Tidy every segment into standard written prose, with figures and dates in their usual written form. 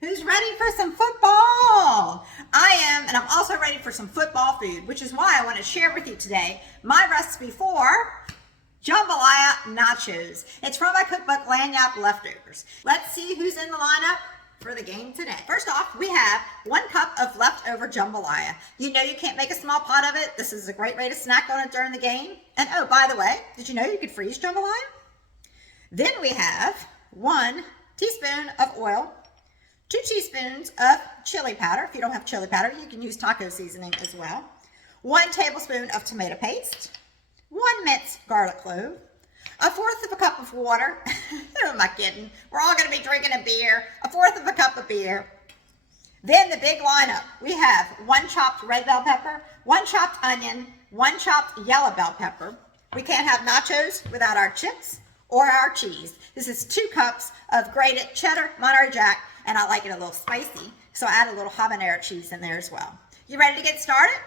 Who's ready for some football? I am, and I'm also ready for some football food, which is why I want to share with you today my recipe for Jambalaya Nachos. It's from my cookbook, Lagniappe Leftovers. Let's see who's in the lineup for the game today. First off, we have 1 cup of leftover jambalaya. You know you can't make a small pot of it. This is a great way to snack on it during the game. And oh, by the way, did you know you could freeze jambalaya? Then we have 1 teaspoon of oil, 2 teaspoons of chili powder. If you don't have chili powder, you can use taco seasoning as well. 1 tablespoon of tomato paste, 1 minced garlic clove, 1/4 cup of water. Who am I kidding? We're all going to be drinking a beer. 1/4 cup of beer. Then the big lineup. We have 1 chopped red bell pepper, 1 chopped onion, 1 chopped yellow bell pepper. We can't have nachos without our chips or our cheese. This is 2 cups of grated cheddar, Monterey Jack, and I like it a little spicy, so I add a little habanero cheese in there as well. You ready to get started?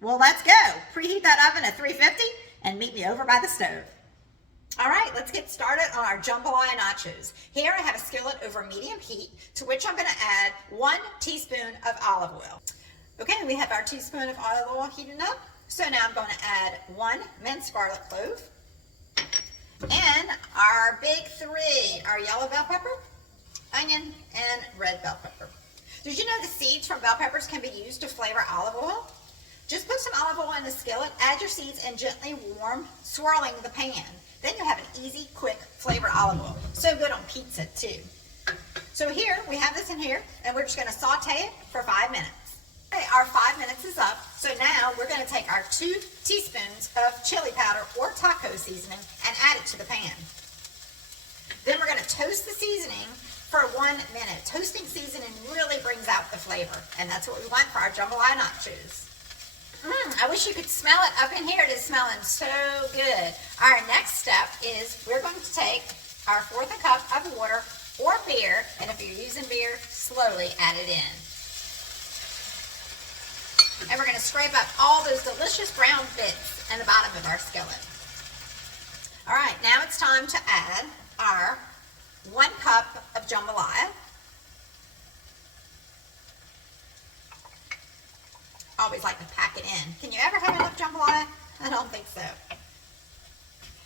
Well, let's go. Preheat that oven at 350 and meet me over by the stove. All right, let's get started on our jambalaya nachos. Here I have a skillet over medium heat, to which I'm going to add 1 teaspoon of olive oil. Okay, we have our teaspoon of olive oil heating up. So now I'm going to add 1 minced garlic clove and our big 3, our yellow bell pepper, onion, and red bell pepper. Did you know the seeds from bell peppers can be used to flavor olive oil? Just put some olive oil in the skillet, add your seeds, and gently warm, swirling the pan. Then you have an easy, quick flavored olive oil. So good on pizza too. So here, we have this in here, and we're just gonna saute it for 5 minutes. Okay, our 5 minutes is up, so now we're gonna take our 2 teaspoons of chili powder or taco seasoning and add it to the pan. Then we're gonna toast the seasoning for 1 minute. Toasting seasoning really brings out the flavor, and that's what we want for our jambalaya nachos. I wish you could smell it up in here. It is smelling so good. Our next step is we're going to take our 1/4 cup of water or beer, and if you're using beer, slowly add it in. And we're going to scrape up all those delicious brown bits in the bottom of our skillet. All right, now it's time to add our 1 cup of jambalaya. I always like to pack it in. Can you ever have enough jambalaya? I don't think so.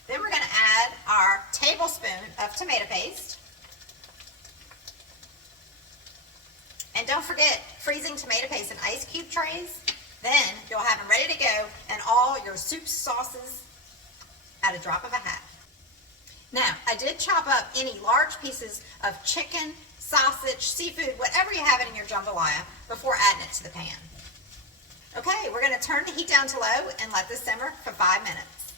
Then we're going to add our tablespoon of tomato paste. And don't forget freezing tomato paste in ice cube trays. Then you'll have them ready to go and all your soup sauces at a drop of a hat. Now, I did chop up any large pieces of chicken, sausage, seafood, whatever you have in your jambalaya before adding it to the pan. Okay, we're going to turn the heat down to low and let this simmer for 5 minutes.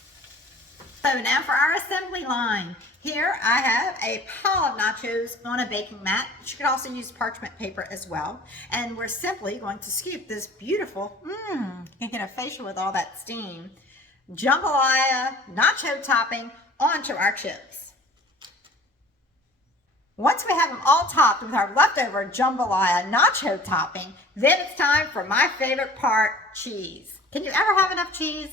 So now for our assembly line. Here I have a pile of nachos on a baking mat. You could also use parchment paper as well. And we're simply going to scoop this beautiful, you get a facial with all that steam, jambalaya nacho topping onto our chips. Once we have them all topped with our leftover jambalaya nacho topping, then it's time for my favorite part, cheese. Can you ever have enough cheese?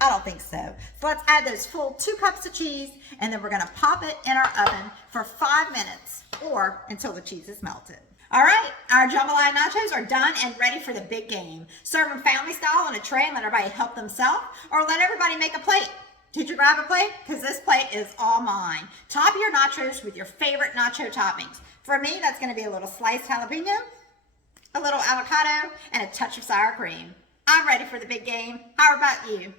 I don't think so. So let's add those full 2 cups of cheese, and then we're gonna pop it in our oven for 5 minutes or until the cheese is melted. All right, our jambalaya nachos are done and ready for the big game. Serve them family style on a tray and let everybody help themselves, or let everybody make a plate. Did you grab a plate? Because this plate is all mine. Top your nachos with your favorite nacho toppings. For me, that's going to be a little sliced jalapeno, a little avocado, and a touch of sour cream. I'm ready for the big game. How about you?